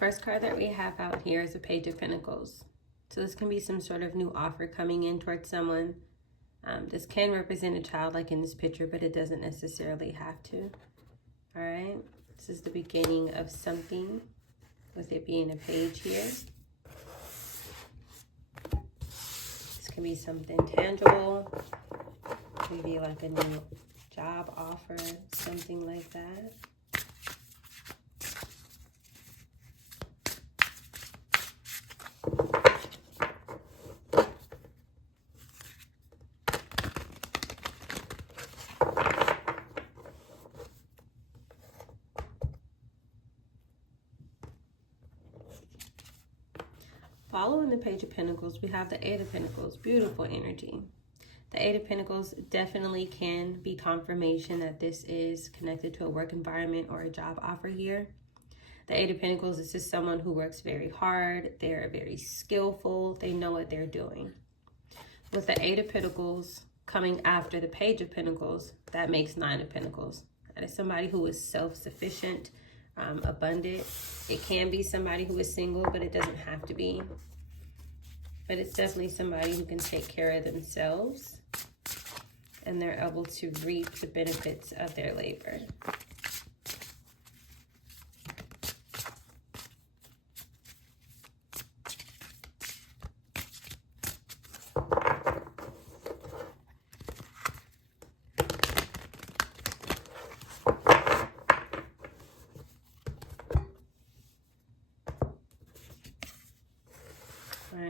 First card that we have out here is a Page of Pentacles. So this can be some sort of new offer coming in towards someone. This can represent a child like in this picture, but it doesn't necessarily have to. All right. This is the beginning of something with it being a page here. This can be something tangible. Maybe like a new job offer, something like that. Following the Page of Pentacles, we have the Eight of Pentacles. Beautiful energy. The Eight of Pentacles definitely can be confirmation that this is connected to a work environment or a job offer here. The Eight of Pentacles, this is someone who works very hard. They're very skillful. They know what they're doing. With the Eight of Pentacles coming after the Page of Pentacles, that makes Nine of Pentacles. That is somebody who is self-sufficient, abundant. It can be somebody who is single, but it doesn't have to be. But it's definitely somebody who can take care of themselves and they're able to reap the benefits of their labor.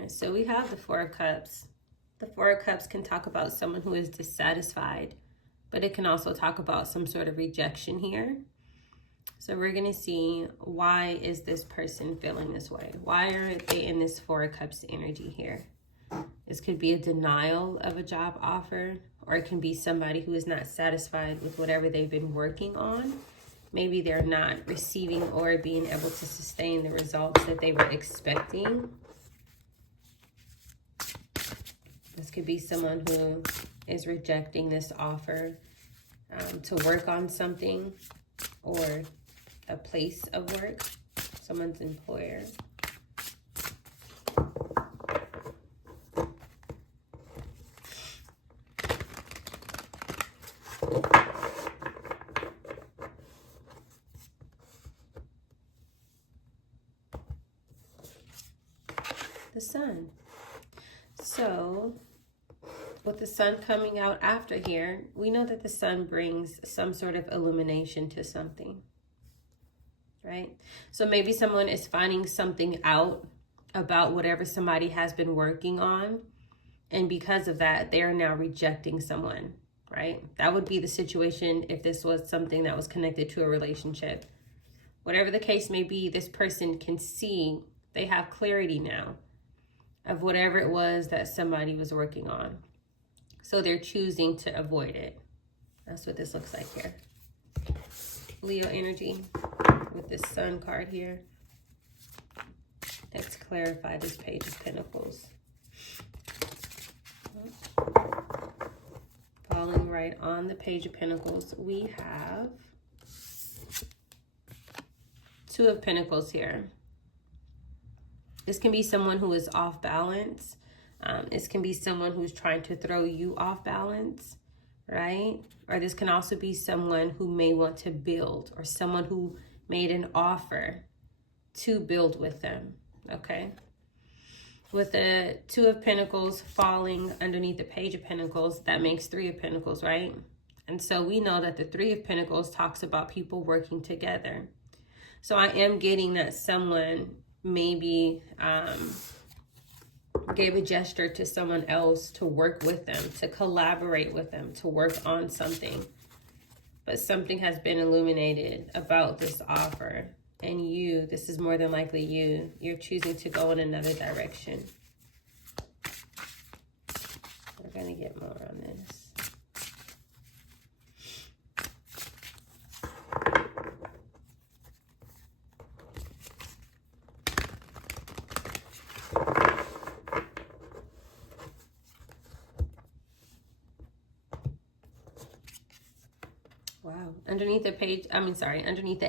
So we have the Four of Cups. The Four of Cups can talk about someone who is dissatisfied, but it can also talk about some sort of rejection here. So we're going to see, why is this person feeling this way? Why are they in this Four of Cups energy here? This could be a denial of a job offer, or it can be somebody who is not satisfied with whatever they've been working on. Maybe they're not receiving or being able to sustain the results that they were expecting. This could be someone who is rejecting this offer to work on something or a place of work, someone's employer. The Sun. So with the Sun coming out after here, we know that the Sun brings some sort of illumination to something, right? So maybe someone is finding something out about whatever somebody has been working on, and because of that, they are now rejecting someone, right? That would be the situation if this was something that was connected to a relationship. Whatever the case may be, this person can see, they have clarity now of whatever it was that somebody was working on. So they're choosing to avoid it. That's what this looks like here. Leo energy with this Sun card here. Let's clarify this Page of Pentacles. Falling right on the Page of Pentacles, we have Two of Pentacles here. This can be someone who is off balance. This can be someone who's trying to throw you off balance, right? Or this can also be someone who may want to build, or someone who made an offer to build with them, okay? With the Two of Pentacles falling underneath the Page of Pentacles, that makes Three of Pentacles, right? And so we know that the Three of Pentacles talks about people working together. So I am getting that someone maybe gave a gesture to someone else to work with them, to collaborate with them, to work on something. But something has been illuminated about this offer. And you, this is more than likely you're choosing to go in another direction. We're going to get more on this. Wow. Underneath the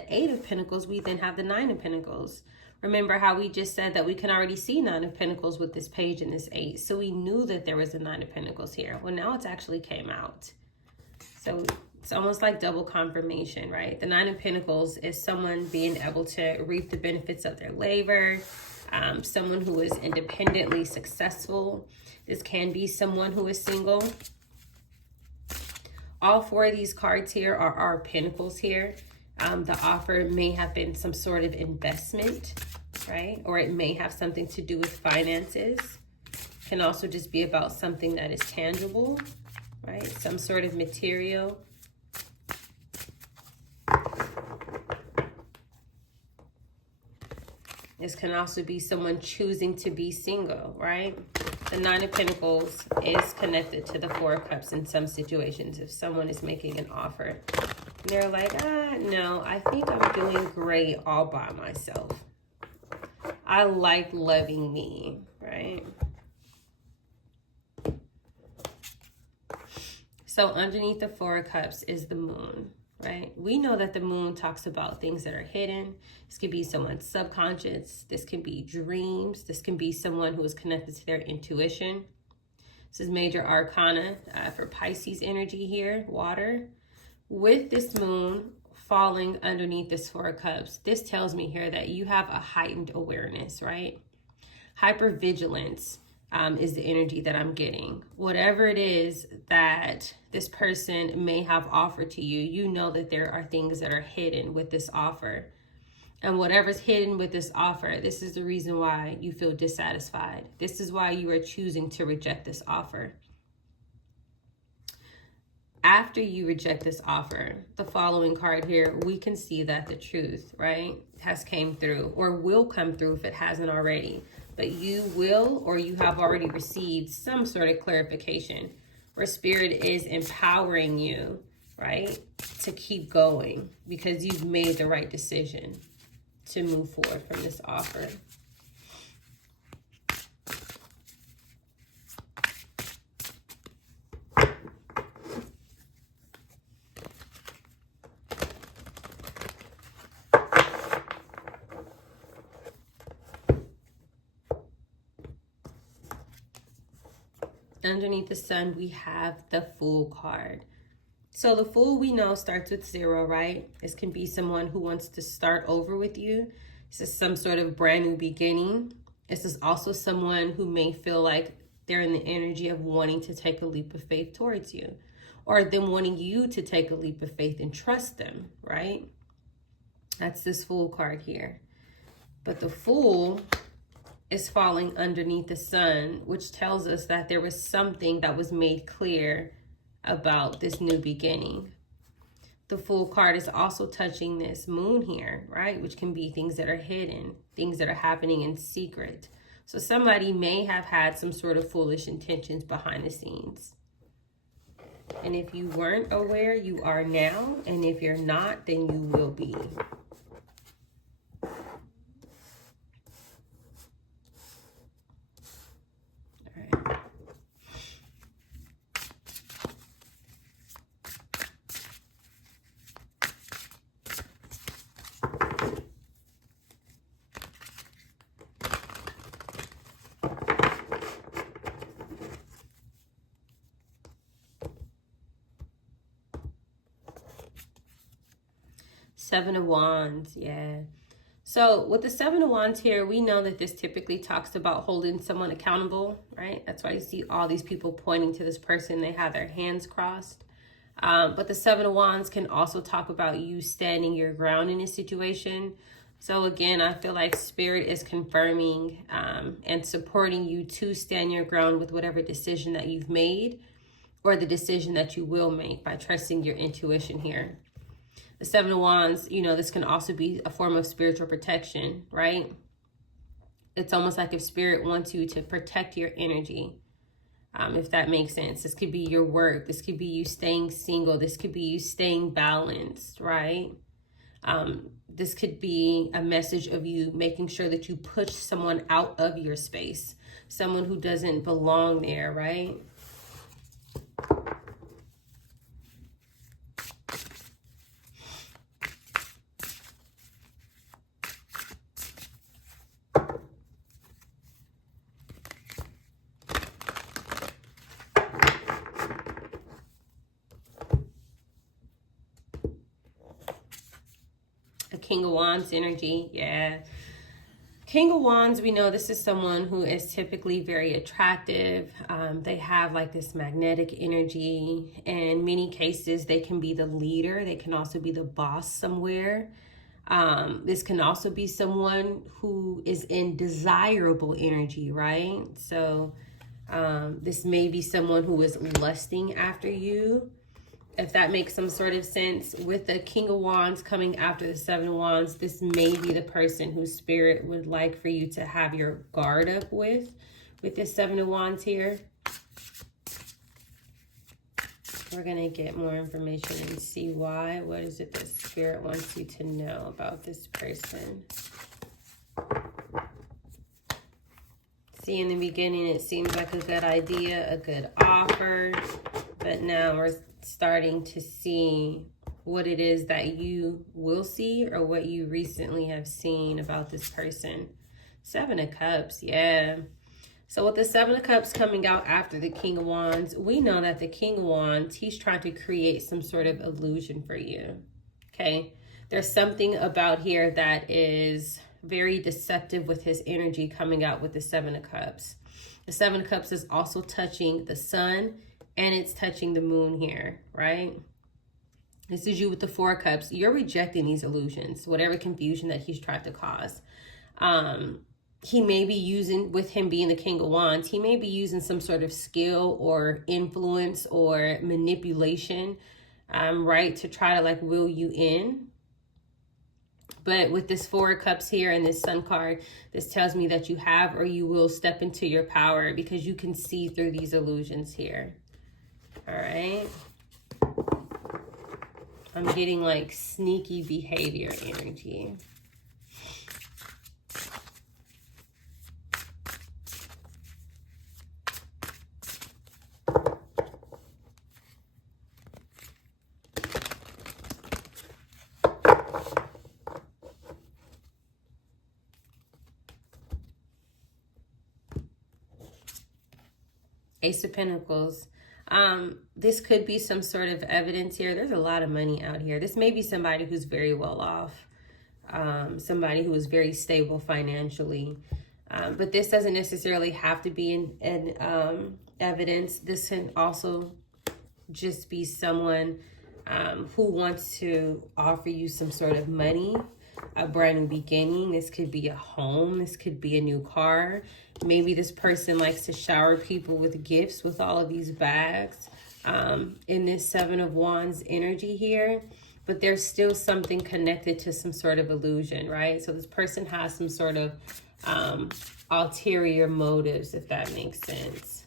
Eight of Pentacles, we then have the Nine of Pentacles, Remember how we just said that we can already see Nine of Pentacles with this page and this 8. So we knew that there was a Nine of Pentacles here. Well, now it's actually came out. So it's almost like double confirmation, right? The Nine of Pentacles is someone being able to reap the benefits of their labor, someone who is independently successful. This can be someone who is single. All 4 of these cards here are our pentacles here. The offer may have been some sort of investment, right? Or it may have something to do with finances. Can also just be about something that is tangible, right? Some sort of material. This can also be someone choosing to be single, right? The Nine of Pentacles is connected to the Four of Cups in some situations. If someone is making an offer, and they're like, no, I think I'm doing great all by myself. I like loving me, right? So underneath the Four of Cups is the moon, right? We know that the moon talks about things that are hidden. This could be someone's subconscious. This can be dreams. This can be someone who is connected to their intuition. This is Major Arcana for Pisces energy here, water. With this moon falling underneath this Four of Cups, this tells me here that you have a heightened awareness, right? Hypervigilance is the energy that I'm getting. Whatever it is that this person may have offered to you, you know that there are things that are hidden with this offer. And whatever's hidden with this offer, this is the reason why you feel dissatisfied. This is why you are choosing to reject this offer. After you reject this offer, the following card here, we can see that the truth, right, has came through or will come through if it hasn't already. But you will, or you have already received some sort of clarification where Spirit is empowering you, right, to keep going because you've made the right decision to move forward from this offer. Underneath the Sun, we have the Fool card. So the Fool, we know, starts with 0, right? This can be someone who wants to start over with you. This is some sort of brand new beginning. This is also someone who may feel like they're in the energy of wanting to take a leap of faith towards you, or them wanting you to take a leap of faith and trust them, right? That's this Fool card here. But the Fool is falling underneath the Sun, which tells us that there was something that was made clear about this new beginning. The Fool card is also touching this moon here, right? Which can be things that are hidden, things that are happening in secret. So somebody may have had some sort of foolish intentions behind the scenes. And if you weren't aware, you are now. And if you're not, then you will be. 7 of Wands, yeah. So with the 7 of Wands here, we know that this typically talks about holding someone accountable, right? That's why you see all these people pointing to this person. They have their hands crossed. But the 7 of Wands can also talk about you standing your ground in a situation. So again, I feel like Spirit is confirming and supporting you to stand your ground with whatever decision that you've made or the decision that you will make by trusting your intuition here. The 7 of Wands, you know, this can also be a form of spiritual protection, right? It's almost like if Spirit wants you to protect your energy, if that makes sense. This could be your work. This could be you staying single. This could be you staying balanced, right? This could be a message of you making sure that you push someone out of your space, someone who doesn't belong there, right? King of Wands energy. Yeah. King of Wands, we know this is someone who is typically very attractive. They have like this magnetic energy. In many cases, they can be the leader. They can also be the boss somewhere. This can also be someone who is in desirable energy, right? So this may be someone who is lusting after you, if that makes some sort of sense. With the King of Wands coming after the Seven of Wands, this may be the person whose spirit would like for you to have your guard up with this Seven of Wands here. We're going to get more information and see why. What is it that spirit wants you to know about this person? See, in the beginning, it seems like a good idea, a good offer, but now we're starting to see what it is that you will see or what you recently have seen about this person. Seven of Cups, yeah. So with the Seven of Cups coming out after the King of Wands, we know that the King of Wands, he's trying to create some sort of illusion for you, okay? There's something about here that is very deceptive with his energy coming out with the Seven of Cups. The Seven of Cups is also touching the sun and it's touching the moon here, right? This is you with the Four of Cups. You're rejecting these illusions, whatever confusion that he's tried to cause. He may be using, with him being the King of Wands, he may be using some sort of skill or influence or manipulation, right, to try to like will you in. But with this Four of Cups here and this Sun card, this tells me that you have or you will step into your power because you can see through these illusions here. All right. I'm getting like sneaky behavior energy. Ace of Pentacles. This could be some sort of evidence here. There's a lot of money out here. This may be somebody who's very well off. Somebody who is very stable financially. But this doesn't necessarily have to be in evidence. This can also just be someone who wants to offer you some sort of money, a brand new beginning. This could be a home. This could be a new car. Maybe this person likes to shower people with gifts with all of these bags in this Seven of Wands energy here. But there's still something connected to some sort of illusion, right? So this person has some sort of ulterior motives, if that makes sense.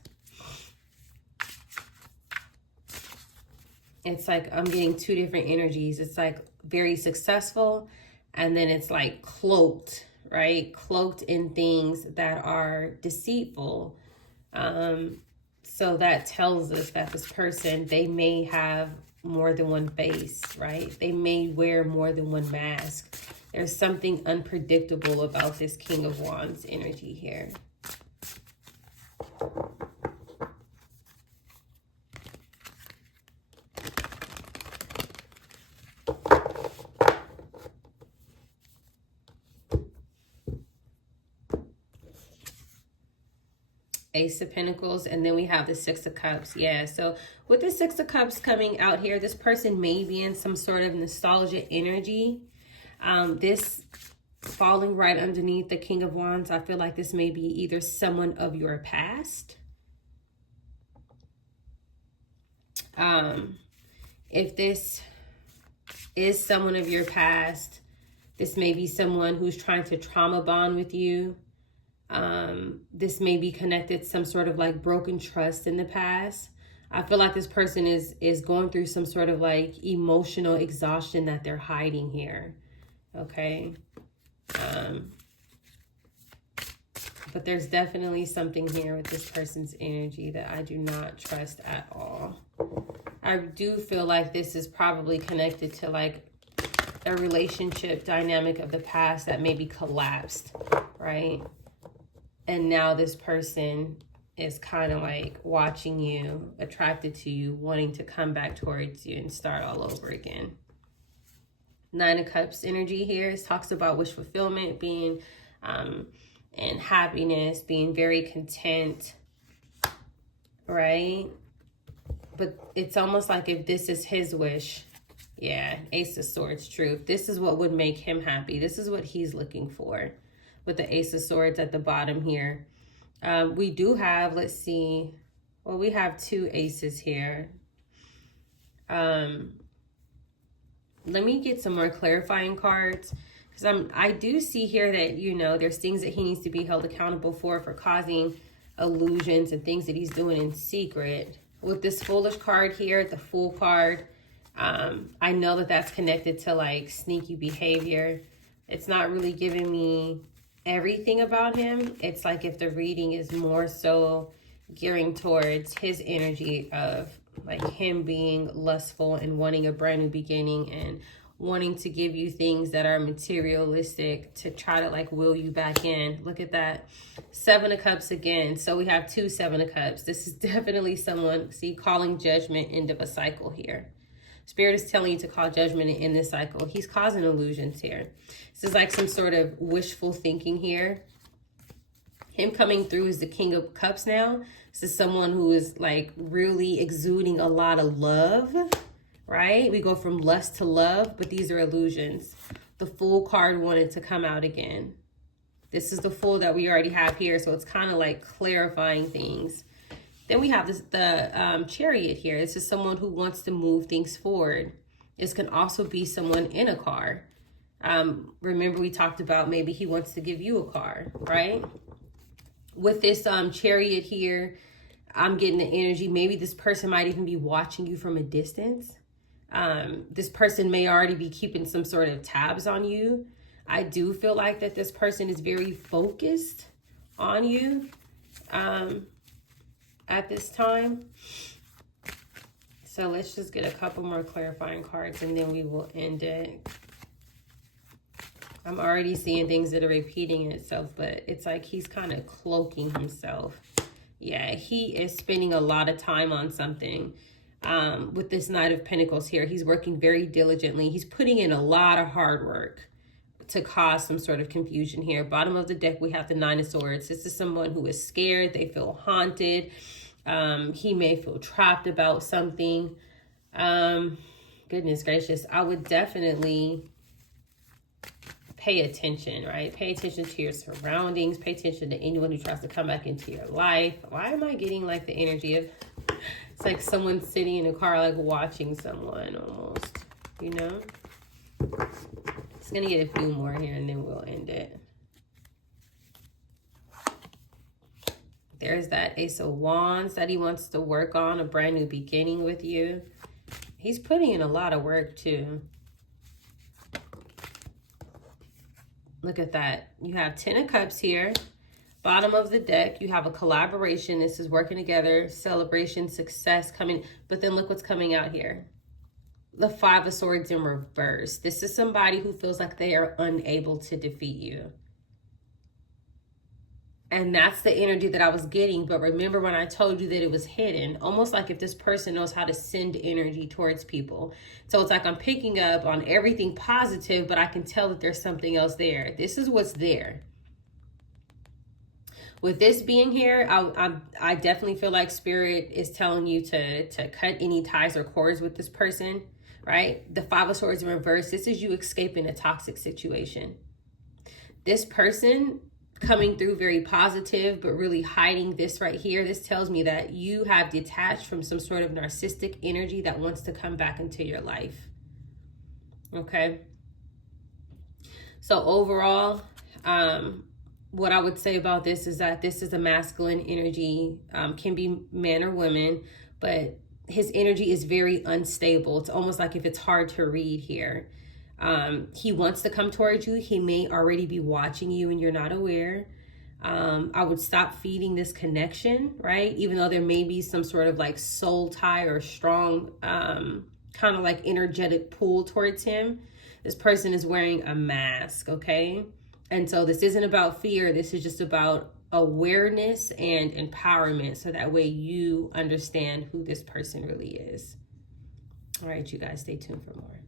It's like I'm getting two different energies. It's like very successful, and then it's like cloaked, right? Cloaked in things that are deceitful. So that tells us that this person, they may have more than one face, right? They may wear more than one mask. There's something unpredictable about this King of Wands energy here. Ace of Pentacles, and then we have the Six of Cups. Yeah, so with the Six of Cups coming out here, this person may be in some sort of nostalgia energy. This falling right underneath the King of Wands, I feel like this may be either someone of your past. If this is someone of your past, this may be someone who's trying to trauma bond with you. This may be connected to some sort of like broken trust in the past. I feel like this person is going through some sort of like emotional exhaustion that they're hiding here. Okay. But there's definitely something here with this person's energy that I do not trust at all. I do feel like this is probably connected to like a relationship dynamic of the past that maybe collapsed, right? And now this person is kind of like watching you, attracted to you, wanting to come back towards you and start all over again. Nine of Cups energy here. It talks about wish fulfillment, being and happiness, being very content, right? But it's almost like if this is his wish, yeah, Ace of Swords, truth. This is what would make him happy. This is what he's looking for with the Ace of Swords at the bottom here. We do have, let's see, well, we have two aces here. Let me get some more clarifying cards, because I do see here that, you know, there's things that he needs to be held accountable for causing illusions and things that he's doing in secret. With this Foolish card here, the Fool card, I know that that's connected to like sneaky behavior. It's not really giving me everything about him. It's like if the reading is more so gearing towards his energy of like him being lustful and wanting a brand new beginning and wanting to give you things that are materialistic to try to like will you back in. Look at that. Seven of Cups again. So we have two Seven of Cups. This is definitely someone, see, calling judgment end of a cycle here. Spirit is telling you to call judgment in this cycle. He's causing illusions here. This is like some sort of wishful thinking here. Him coming through is the King of Cups now. This is someone who is like really exuding a lot of love, right? We go from lust to love, but these are illusions. The Fool card wanted to come out again. This is the Fool that we already have here, so it's kind of like clarifying things. Then we have the Chariot here. This is someone who wants to move things forward. This can also be someone in a car. Remember we talked about maybe he wants to give you a car, right? With this Chariot here, I'm getting the energy. Maybe this person might even be watching you from a distance. This person may already be keeping some sort of tabs on you. I do feel like that this person is very focused on you at this time. So let's just get a couple more clarifying cards and then we will end it. I'm already seeing things that are repeating itself, but it's like he's kind of cloaking himself. Yeah, he is spending a lot of time on something. With this Knight of Pentacles here, he's working very diligently. He's putting in a lot of hard work to cause some sort of confusion here. Bottom of the deck, we have the Nine of Swords. This is someone who is scared. They feel haunted. He may feel trapped about something. Goodness gracious. I would definitely pay attention, right? Pay attention to your surroundings. Pay attention to anyone who tries to come back into your life. Why am I getting like the energy of, it's like someone sitting in a car, like watching someone almost, you know? It's going to get a few more here and then we'll end it. There's that Ace of Wands that he wants to work on, a brand new beginning with you. He's putting in a lot of work too. Look at that. You have 10 of Cups here. Bottom of the deck, you have a collaboration. This is working together, celebration, success coming. But then look what's coming out here. The Five of Swords in reverse. This is somebody who feels like they are unable to defeat you. And that's the energy that I was getting. But remember when I told you that it was hidden, almost like if this person knows how to send energy towards people. So it's like I'm picking up on everything positive, but I can tell that there's something else there. This is what's there. With this being here, I definitely feel like Spirit is telling you to cut any ties or cords with this person, right? The Five of Swords in reverse, this is you escaping a toxic situation. This person coming through very positive, but really hiding this right here. This tells me that you have detached from some sort of narcissistic energy that wants to come back into your life. Okay. So overall, what I would say about this is that this is a masculine energy, can be man or woman, but his energy is very unstable. It's almost like if it's hard to read here. He wants to come towards you. He may already be watching you and you're not aware. I would stop feeding this connection, right? Even though there may be some sort of like soul tie or strong, kind of like energetic pull towards him. This person is wearing a mask, okay? And so this isn't about fear. This is just about awareness and empowerment. So that way you understand who this person really is. All right, you guys, stay tuned for more.